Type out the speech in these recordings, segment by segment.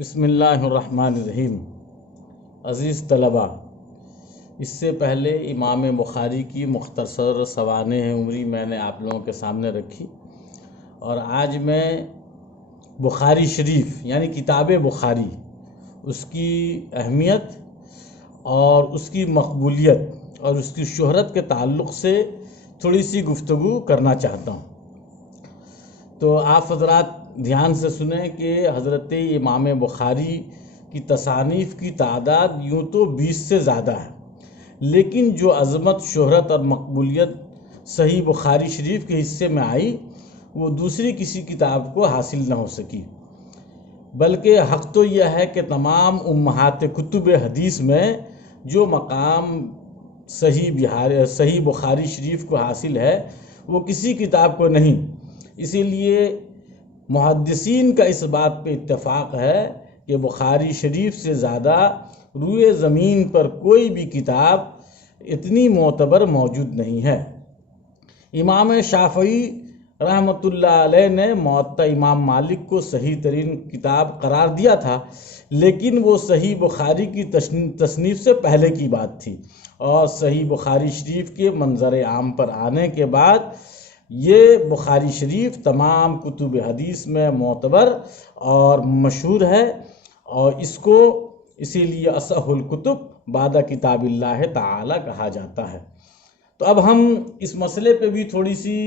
بسم اللہ الرحمن الرحیم۔ عزیز طلباء، اس سے پہلے امام بخاری کی مختصر سوانح عمری میں نے آپ لوگوں کے سامنے رکھی، اور آج میں بخاری شریف یعنی کتاب بخاری، اس کی اہمیت اور اس کی مقبولیت اور اس کی شہرت کے تعلق سے تھوڑی سی گفتگو کرنا چاہتا ہوں۔ تو آپ حضرات دھیان سے سنیں کہ حضرت امام بخاری کی تصانیف کی تعداد یوں تو 20 سے زیادہ ہے، لیکن جو عظمت، شہرت اور مقبولیت صحیح بخاری شریف کے حصے میں آئی وہ دوسری کسی کتاب کو حاصل نہ ہو سکی، بلکہ حق تو یہ ہے کہ تمام کتب حدیث میں جو مقام صحیح بخاری شریف کو حاصل ہے وہ کسی کتاب کو نہیں۔ اسی لیے محدثین کا اس بات پہ اتفاق ہے کہ بخاری شریف سے زیادہ روئے زمین پر کوئی بھی کتاب اتنی معتبر موجود نہیں ہے۔ امام شافعی رحمۃ اللہ علیہ نے موطا امام مالک کو صحیح ترین کتاب قرار دیا تھا، لیکن وہ صحیح بخاری کی تصنیف سے پہلے کی بات تھی، اور صحیح بخاری شریف کے منظر عام پر آنے کے بعد یہ بخاری شریف تمام کتب حدیث میں معتبر اور مشہور ہے، اور اس کو اسی لیے اصح الکتب بعد کتاب اللہ تعالی کہا جاتا ہے۔ تو اب ہم اس مسئلے پہ بھی تھوڑی سی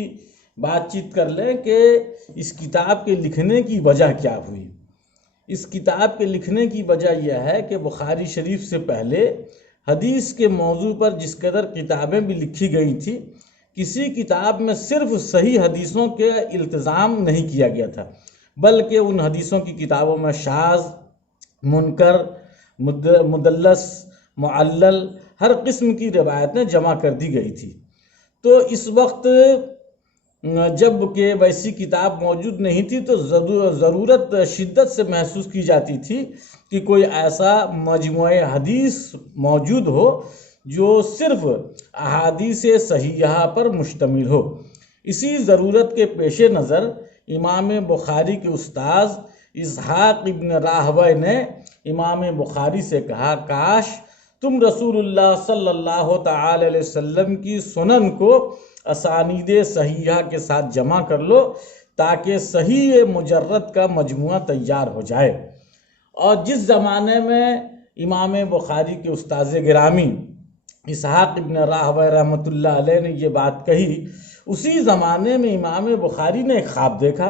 بات چیت کر لیں کہ اس کتاب کے لکھنے کی وجہ کیا ہوئی۔ اس کتاب کے لکھنے کی وجہ یہ ہے کہ بخاری شریف سے پہلے حدیث کے موضوع پر جس قدر کتابیں بھی لکھی گئی تھی، کسی کتاب میں صرف صحیح حدیثوں کے التزام نہیں کیا گیا تھا، بلکہ ان حدیثوں کی کتابوں میں شاذ، منکر، مدلس، معلل، ہر قسم کی روایتیں جمع کر دی گئی تھی۔ تو اس وقت جب کہ ویسی کتاب موجود نہیں تھی تو ضرورت شدت سے محسوس کی جاتی تھی کہ کوئی ایسا مجموعہ حدیث موجود ہو جو صرف احادیث صحیحہ پر مشتمل ہو۔ اسی ضرورت کے پیش نظر امام بخاری کے استاذ اسحاق ابن راہویہ نے امام بخاری سے کہا، کاش تم رسول اللہ صلی اللہ تعالی علیہ وسلم کی سنن کو اسانید صحیحہ کے ساتھ جمع کر لو تاکہ صحیح مجرد کا مجموعہ تیار ہو جائے۔ اور جس زمانے میں امام بخاری کے استاذ گرامی اسحاق ابن راہویہ رحمۃ اللہ علیہ نے یہ بات کہی، اسی زمانے میں امام بخاری نے ایک خواب دیکھا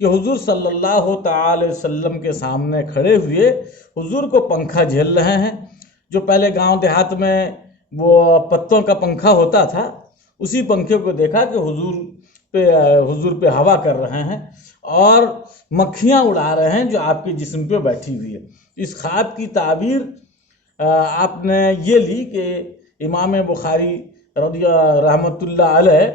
کہ حضور صلی اللہ تعالی وسلم کے سامنے کھڑے ہوئے حضور کو پنکھا جھیل رہے ہیں۔ جو پہلے گاؤں دیہات میں وہ پتوں کا پنکھا ہوتا تھا، اسی پنکھے کو دیکھا کہ حضور پہ ہوا کر رہے ہیں اور مکھیاں اڑا رہے ہیں جو آپ کے جسم پہ بیٹھی ہوئی ہے۔ اس خواب کی تعبیر آپ نے یہ لی کہ امام بخاری رحمۃ اللہ علیہ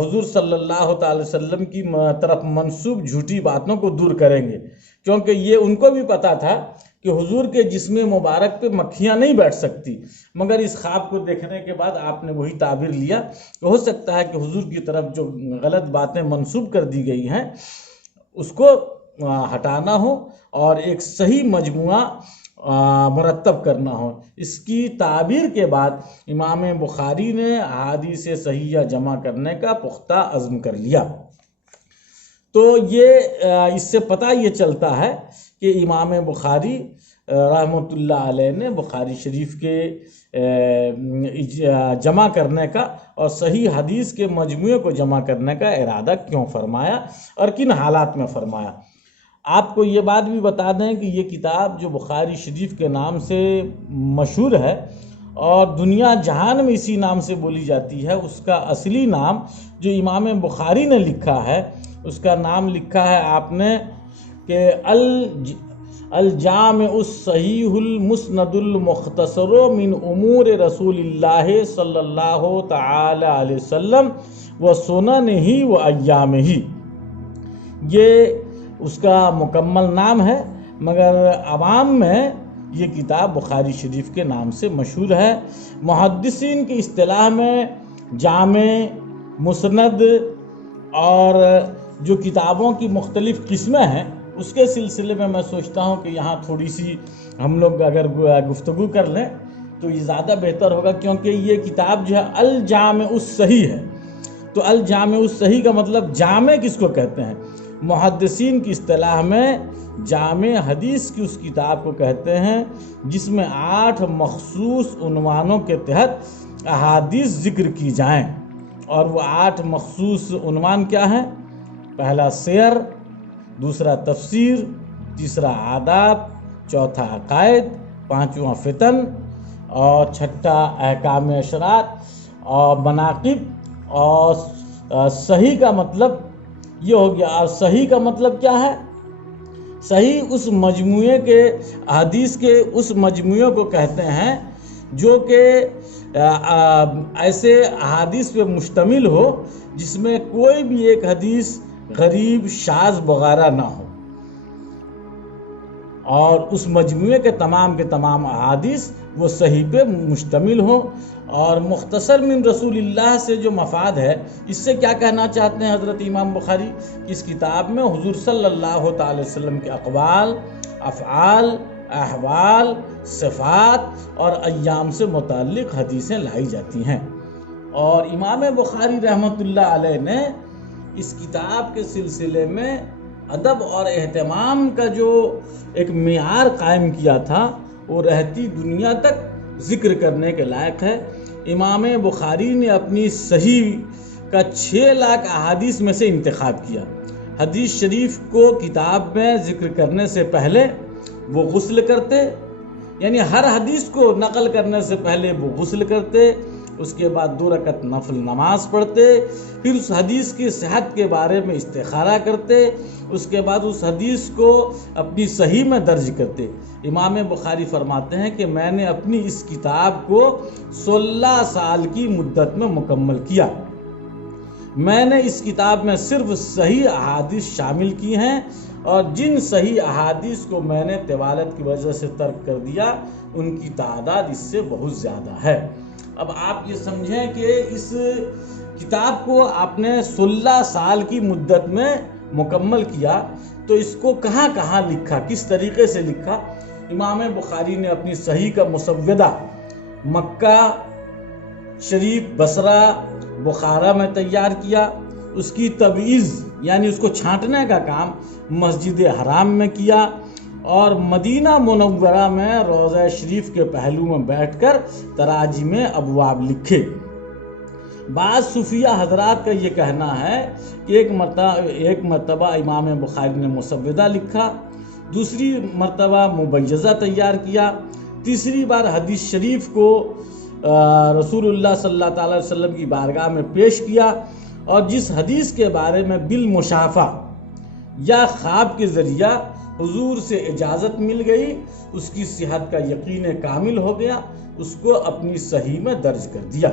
حضور صلی اللہ تعالی وسلم کی طرف منسوب جھوٹی باتوں کو دور کریں گے، کیونکہ یہ ان کو بھی پتا تھا کہ حضور کے جسم مبارک پہ مکھیاں نہیں بیٹھ سکتی، مگر اس خواب کو دیکھنے کے بعد آپ نے وہی تعبیر لیا کہ ہو سکتا ہے کہ حضور کی طرف جو غلط باتیں منسوب کر دی گئی ہیں اس کو ہٹانا ہو اور ایک صحیح مجموعہ مرتب کرنا ہو۔ اس کی تعبیر کے بعد امام بخاری نے احادیث صحیحہ جمع کرنے کا پختہ عزم کر لیا۔ تو یہ اس سے پتہ یہ چلتا ہے کہ امام بخاری رحمۃ اللہ علیہ نے بخاری شریف کے جمع کرنے کا اور صحیح حدیث کے مجموعے کو جمع کرنے کا ارادہ کیوں فرمایا اور کن حالات میں فرمایا۔ آپ کو یہ بات بھی بتا دیں کہ یہ کتاب جو بخاری شریف کے نام سے مشہور ہے اور دنیا جہان میں اسی نام سے بولی جاتی ہے، اس کا اصلی نام جو امام بخاری نے لکھا ہے، اس کا نام لکھا ہے آپ نے کہ الجامع الصحیح المسند المختصر من امور رسول اللہ صلی اللہ تعالی علیہ وسلم و سننہ و ایامہ۔ یہ اس کا مکمل نام ہے، مگر عوام میں یہ کتاب بخاری شریف کے نام سے مشہور ہے۔ محدثین کی اصطلاح میں جامع، مسند اور جو کتابوں کی مختلف قسمیں ہیں اس کے سلسلے میں سوچتا ہوں کہ یہاں تھوڑی سی ہم لوگ اگر گفتگو کر لیں تو یہ زیادہ بہتر ہوگا، کیونکہ یہ کتاب جو ہے الجامع الصحیح ہے۔ تو الجامع الصحیح کا مطلب جامع کس کو کہتے ہیں؟ محدثین کی اصطلاح میں جامع حدیث کی اس کتاب کو کہتے ہیں جس میں 8 مخصوص عنوانوں کے تحت احادیث ذکر کی جائیں۔ اور وہ 8 مخصوص عنوان کیا ہیں؟ پہلا سیر، دوسرا تفسیر، تیسرا آداب، چوتھا عقائد، پانچواں فتن، اور چھٹا احکام اشراط اور مناقب۔ اور صحیح کا مطلب یہ ہو گیا۔ اور صحیح کا مطلب کیا ہے؟ صحیح اس مجموعے کے حدیث کے اس مجموعے کو کہتے ہیں جو کہ ایسے احادیث پہ مشتمل ہو جس میں کوئی بھی ایک حدیث غریب، شاذ وغیرہ نہ ہو، اور اس مجموعے کے تمام احادیث وہ صحیح پہ مشتمل ہوں۔ اور مختصر من رسول اللہ سے جو مفاد ہے، اس سے کیا کہنا چاہتے ہیں حضرت امام بخاری؟ اس کتاب میں حضور صلی اللہ تعالی وسلم کے اقوال، افعال، احوال، صفات اور ایام سے متعلق حدیثیں لائی جاتی ہیں۔ اور امام بخاری رحمۃ اللہ علیہ نے اس کتاب کے سلسلے میں ادب اور اہتمام کا جو ایک معیار قائم کیا تھا وہ رہتی دنیا تک ذکر کرنے کے لائق ہے۔ امام بخاری نے اپنی صحیح کا 6 لاکھ احادیث میں سے انتخاب کیا۔ حدیث شریف کو کتاب میں ذکر کرنے سے پہلے وہ غسل کرتے، یعنی ہر حدیث کو نقل کرنے سے پہلے وہ غسل کرتے، اس کے بعد 2 رکعت نفل نماز پڑھتے، پھر اس حدیث کی صحت کے بارے میں استخارہ کرتے، اس کے بعد اس حدیث کو اپنی صحیح میں درج کرتے۔ امام بخاری فرماتے ہیں کہ میں نے اپنی اس کتاب کو 16 سال کی مدت میں مکمل کیا۔ میں نے اس کتاب میں صرف صحیح احادیث شامل کی ہیں، اور جن صحیح احادیث کو میں نے طوالت کی وجہ سے ترک کر دیا ان کی تعداد اس سے بہت زیادہ ہے۔ اب آپ یہ سمجھیں کہ اس کتاب کو آپ نے 16 سال کی مدت میں مکمل کیا، تو اس کو کہاں کہاں لکھا، کس طریقے سے لکھا؟ امام بخاری نے اپنی صحیح کا مسودہ مکہ شریف، بصرہ، بخارا میں تیار کیا۔ اس کی تبعیض یعنی اس کو چھانٹنے کا کام مسجد حرام میں کیا، اور مدینہ منورہ میں روضہ شریف کے پہلو میں بیٹھ کر تراجم ابواب لکھے۔ بعض صوفیہ حضرات کا یہ کہنا ہے کہ ایک مرتبہ امام بخاری نے مسودہ لکھا، دوسری مرتبہ مبیضہ تیار کیا، تیسری بار حدیث شریف کو رسول اللہ صلی اللہ تعالی وسلم کی بارگاہ میں پیش کیا، اور جس حدیث کے بارے میں بالمشافہ یا خواب کے ذریعہ حضور سے اجازت مل گئی، اس کی صحت کا یقین کامل ہو گیا، اس کو اپنی صحیح میں درج کر دیا۔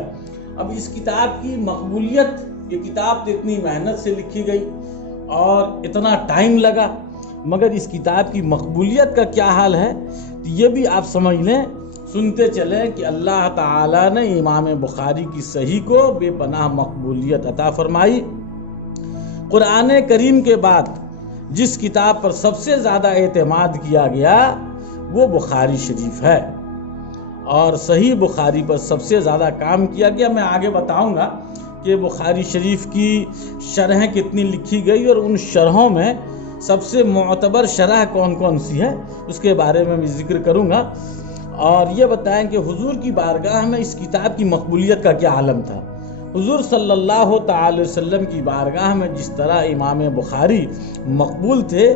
اب اس کتاب کی مقبولیت، یہ کتاب تو اتنی محنت سے لکھی گئی اور اتنا ٹائم لگا، مگر اس کتاب کی مقبولیت کا کیا حال ہے یہ بھی آپ سمجھ لیں۔ سنتے چلیں کہ اللہ تعالیٰ نے امام بخاری کی صحیح کو بے پناہ مقبولیت عطا فرمائی۔ قرآن کریم کے بعد جس کتاب پر سب سے زیادہ اعتماد کیا گیا وہ بخاری شریف ہے، اور صحیح بخاری پر سب سے زیادہ کام کیا گیا۔ میں آگے بتاؤں گا کہ بخاری شریف کی شرحیں کتنی لکھی گئی، اور ان شرحوں میں سب سے معتبر شرح کون کون سی ہے اس کے بارے میں بھی ذکر کروں گا، اور یہ بتائیں کہ حضور کی بارگاہ میں اس کتاب کی مقبولیت کا کیا عالم تھا۔ حضور صلی اللہ تعالی وسلم کی بارگاہ میں جس طرح امام بخاری مقبول تھے،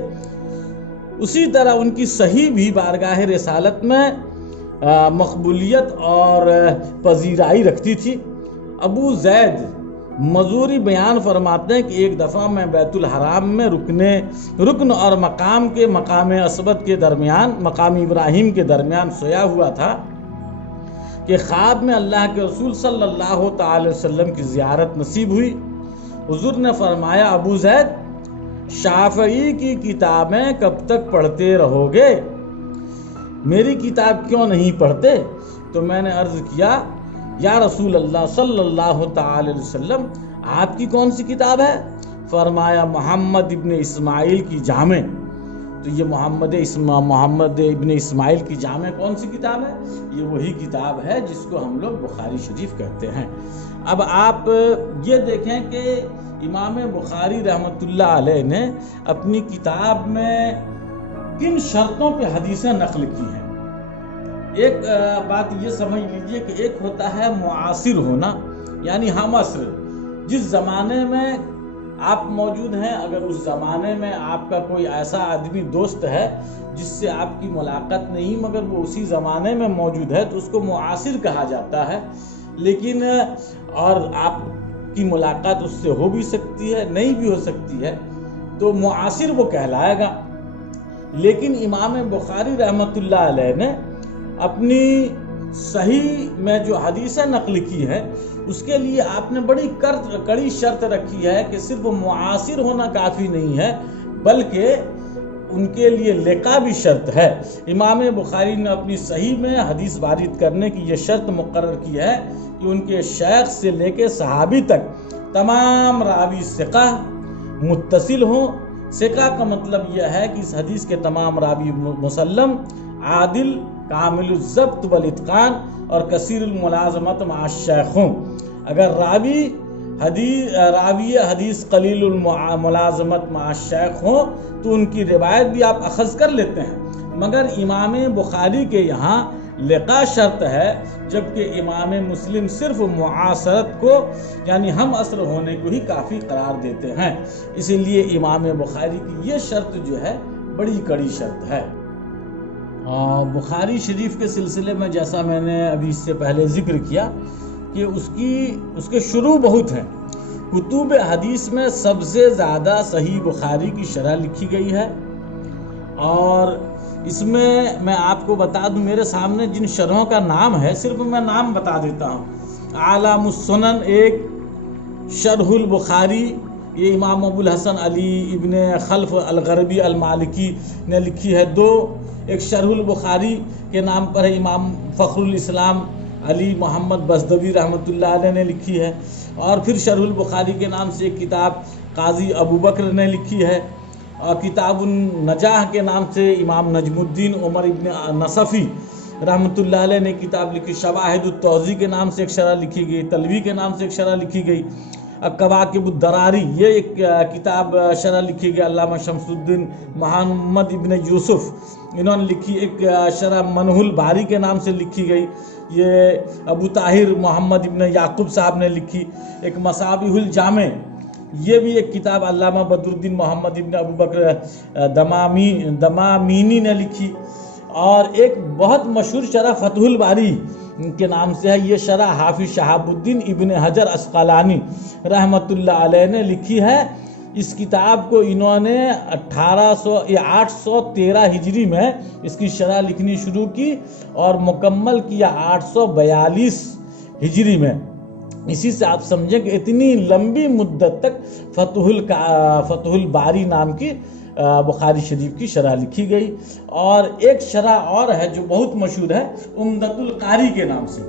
اسی طرح ان کی صحیح بھی بارگاہ رسالت میں مقبولیت اور پذیرائی رکھتی تھی۔ ابو زید مزوری بیان فرماتے ہیں کہ ایک دفعہ میں بیت الحرام میں رکن اور مقام اسود کے درمیان، مقام ابراہیم کے درمیان سویا ہوا تھا کہ خواب میں اللہ کے رسول صلی اللہ تعالی وسلم کی زیارت نصیب ہوئی۔ حضور نے فرمایا، ابو زید، شافعی کی کتابیں کب تک پڑھتے رہو گے؟ میری کتاب کیوں نہیں پڑھتے؟ تو میں نے عرض کیا، یا رسول اللہ صلی اللہ تعالی وسلم، آپ کی کون سی کتاب ہے؟ فرمایا، محمد ابن اسماعیل کی جامع۔ تو یہ محمد ابن اسماعیل کی جامع کون سی کتاب ہے؟ یہ وہی کتاب ہے جس کو ہم لوگ بخاری شریف کہتے ہیں۔ اب آپ یہ دیکھیں کہ امام بخاری رحمۃ اللہ علیہ نے اپنی کتاب میں کن شرطوں پہ حدیثیں نقل کی ہیں۔ ایک بات یہ سمجھ لیجئے کہ ایک ہوتا ہے معاصر ہونا، یعنی ہم عصر، جس زمانے میں آپ موجود ہیں، اگر اس زمانے میں آپ کا کوئی ایسا آدمی دوست ہے جس سے آپ کی ملاقات نہیں مگر وہ اسی زمانے میں موجود ہے تو اس کو معاصر کہا جاتا ہے۔ لیکن اور آپ کی ملاقات اس سے ہو بھی سکتی ہے، نہیں بھی ہو سکتی ہے، تو معاصر وہ کہلائے گا۔ لیکن امام بخاری رحمۃ اللہ علیہ نے اپنی صحیح میں جو حدیثیں نقل کی ہے اس کے لیے آپ نے بڑی کڑی شرط رکھی ہے کہ صرف معاصر ہونا کافی نہیں ہے بلکہ ان کے لیے لقا بھی شرط ہے۔ امام بخاری نے اپنی صحیح میں حدیث وارد کرنے کی یہ شرط مقرر کی ہے کہ ان کے شیخ سے لے کے صحابی تک تمام راوی ثقہ متصل ہوں۔ ثقہ کا مطلب یہ ہے کہ اس حدیث کے تمام راوی مسلم، عادل، کامل الضبط والاتقان اور کثیر الملازمت مع الشیخ ہوں۔ اگر راوی حدیث قلیل الملازمت مع الشیخ ہوں تو ان کی روایت بھی آپ اخذ کر لیتے ہیں، مگر امام بخاری کے یہاں لقا شرط ہے، جبکہ امام مسلم صرف معاصرت کو یعنی ہم عصر ہونے کو ہی کافی قرار دیتے ہیں۔ اسی لیے امام بخاری کی یہ شرط جو ہے بڑی کڑی شرط ہے۔ بخاری شریف کے سلسلے میں جیسا میں نے ابھی اس سے پہلے ذکر کیا کہ اس کے شروع بہت ہیں۔ کتب حدیث میں سب سے زیادہ صحیح بخاری کی شرح لکھی گئی ہے، اور اس میں آپ کو بتا دوں، میرے سامنے جن شرحوں کا نام ہے صرف میں نام بتا دیتا ہوں۔ اعلام السنن ایک، شرح البخاری یہ امام ابو الحسن علی ابن خلف الغربی المالکی نے لکھی ہے، 2۔ ایک شرح البخاری کے نام پر ہے، امام فخر الاسلام علی محمد بزدوی رحمۃ اللہ علیہ نے لکھی ہے، اور پھر شرح البخاری کے نام سے ایک کتاب قاضی ابو بکر نے لکھی ہے، اور کتاب النجاح کے نام سے امام نجم الدین عمر ابن نصفی رحمۃ اللہ علیہ نے کتاب لکھی، شواہد التوضیح کے نام سے ایک شرح لکھی گئی، تلوی کے نام سے ایک شرح لکھی گئی، کواکب الدراری یہ ایک کتاب شرح لکھی گئی، علامہ شمس الدین محمد ابن یوسف انہوں نے لکھی، ایک شرح منہ الباری کے نام سے لکھی گئی، یہ ابو طاہر محمد ابن یعقوب صاحب نے لکھی، ایک مصابیح الجامع یہ بھی ایک کتاب علامہ بدر الدین محمد ابن ابو بکر دمامینی نے لکھی، اور ایک بہت مشہور شرح فتح الباری کے نام سے ہے، یہ شرح حافظ شہاب الدین ابن حجر عسقلانی رحمۃ اللہ علیہ نے لکھی ہے۔ اس کتاب کو انہوں نے 813 ہجری میں اس کی شرح لکھنی شروع کی اور مکمل کیا 842 ہجری میں۔ اسی سے آپ سمجھیں کہ اتنی لمبی مدت تک فتح الباری نام کی بخاری شریف کی شرح لکھی گئی، اور ایک شرح اور ہے جو بہت مشہور ہے، عمدۃ القاری کے نام سے۔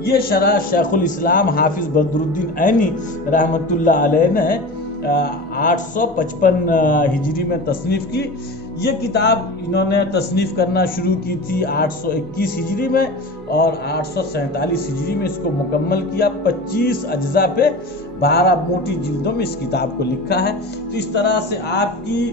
یہ شرح شیخ الاسلام حافظ بدر الدین عینی رحمۃ اللہ علیہ نے 855 ہجری میں تصنیف کی۔ یہ کتاب انہوں نے تصنیف کرنا شروع کی تھی 821 ہجری میں، اور 847 ہجری میں اس کو مکمل کیا۔ 25 اجزاء پہ 12 موٹی جلدوں میں اس کتاب کو لکھا ہے۔ تو اس طرح سے آپ کی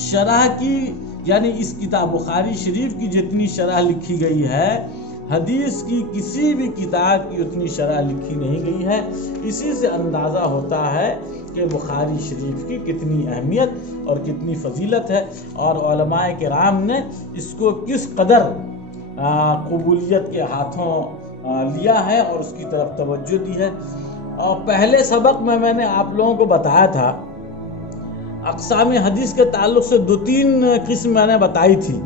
شرح کی یعنی اس کتاب بخاری شریف کی جتنی شرح لکھی گئی ہے، حدیث کی کسی بھی کتاب کی اتنی شرح لکھی نہیں گئی ہے۔ اسی سے اندازہ ہوتا ہے کہ بخاری شریف کی کتنی اہمیت اور کتنی فضیلت ہے، اور علماء کرام نے اس کو کس قدر قبولیت کے ہاتھوں لیا ہے اور اس کی طرف توجہ دی ہے۔ اور پہلے سبق میں نے آپ لوگوں کو بتایا تھا، اقسام حدیث کے تعلق سے 2-3 قسم میں نے بتائی تھی۔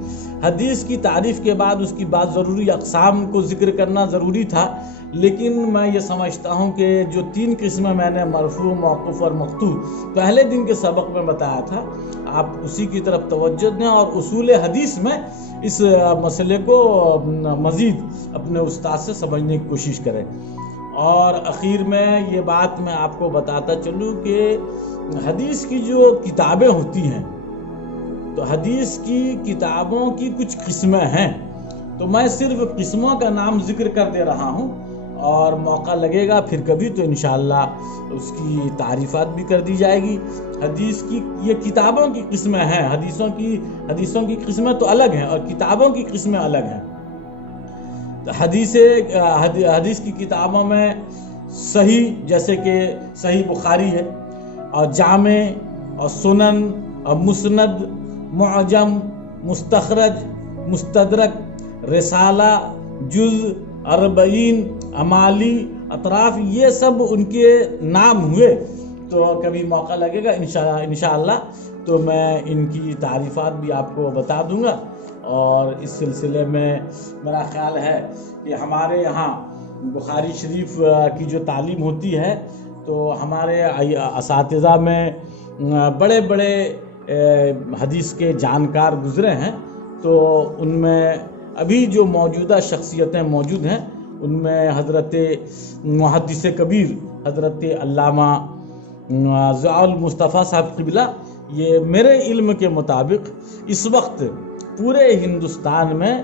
حدیث کی تعریف کے بعد اس کی بعض ضروری اقسام کو ذکر کرنا ضروری تھا، لیکن میں یہ سمجھتا ہوں کہ جو 3 قسمیں میں نے مرفوع، موقوف اور مقطوع پہلے دن کے سبق میں بتایا تھا، آپ اسی کی طرف توجہ دیں اور اصول حدیث میں اس مسئلے کو مزید اپنے استاد سے سمجھنے کی کوشش کریں۔ اور اخیر میں یہ بات میں آپ کو بتاتا چلوں کہ حدیث کی جو کتابیں ہوتی ہیں تو حدیث کی کتابوں کی کچھ قسمیں ہیں، تو میں صرف قسموں کا نام ذکر کر دے رہا ہوں، اور موقع لگے گا پھر کبھی تو انشاءاللہ اس کی تعریفات بھی کر دی جائے گی۔ حدیث کی یہ کتابوں کی قسمیں ہیں، حدیثوں کی قسمیں تو الگ ہیں اور کتابوں کی قسمیں الگ ہیں۔ حدیث کی کتابوں میں صحیح، جیسے کہ صحیح بخاری ہے، اور جامع اور سنن اور مسند، معجم، مستخرج، مستدرک، رسالہ، جز، اربعین، امالی، اطراف، یہ سب ان کے نام ہوئے۔ تو کبھی موقع لگے گا انشاءاللہ تو میں ان کی تعریفات بھی آپ کو بتا دوں گا۔ اور اس سلسلے میں میرا خیال ہے کہ ہمارے یہاں بخاری شریف کی جو تعلیم ہوتی ہے تو ہمارے اساتذہ میں بڑے بڑے حدیث کے جانکار گزرے ہیں، تو ان میں ابھی جو موجودہ شخصیتیں موجود ہیں ان میں حضرت محدث کبیر حضرت علامہ ضیاء المصطفیٰ صاحب قبلہ، یہ میرے علم کے مطابق اس وقت پورے ہندوستان میں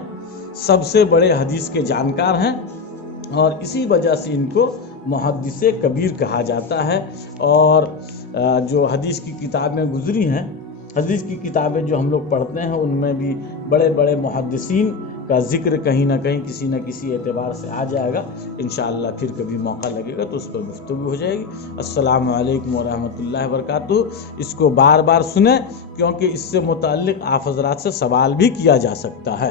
سب سے بڑے حدیث کے جانکار ہیں، اور اسی وجہ سے ان کو محدث کبیر کہا جاتا ہے۔ اور جو حدیث کی کتابیں گزری ہیں، حدیث کی کتابیں جو ہم لوگ پڑھتے ہیں، ان میں بھی بڑے بڑے محدثین کا ذکر کہیں نہ کہیں کسی نہ کسی اعتبار سے آ جائے گا۔ انشاءاللہ پھر کبھی موقع لگے گا تو اس پر گفتگو ہو جائے گی۔ السلام علیکم ورحمۃ اللہ وبرکاتہ۔ اس کو بار بار سنیں، کیونکہ اس سے متعلق آپ حضرات سے سوال بھی کیا جا سکتا ہے۔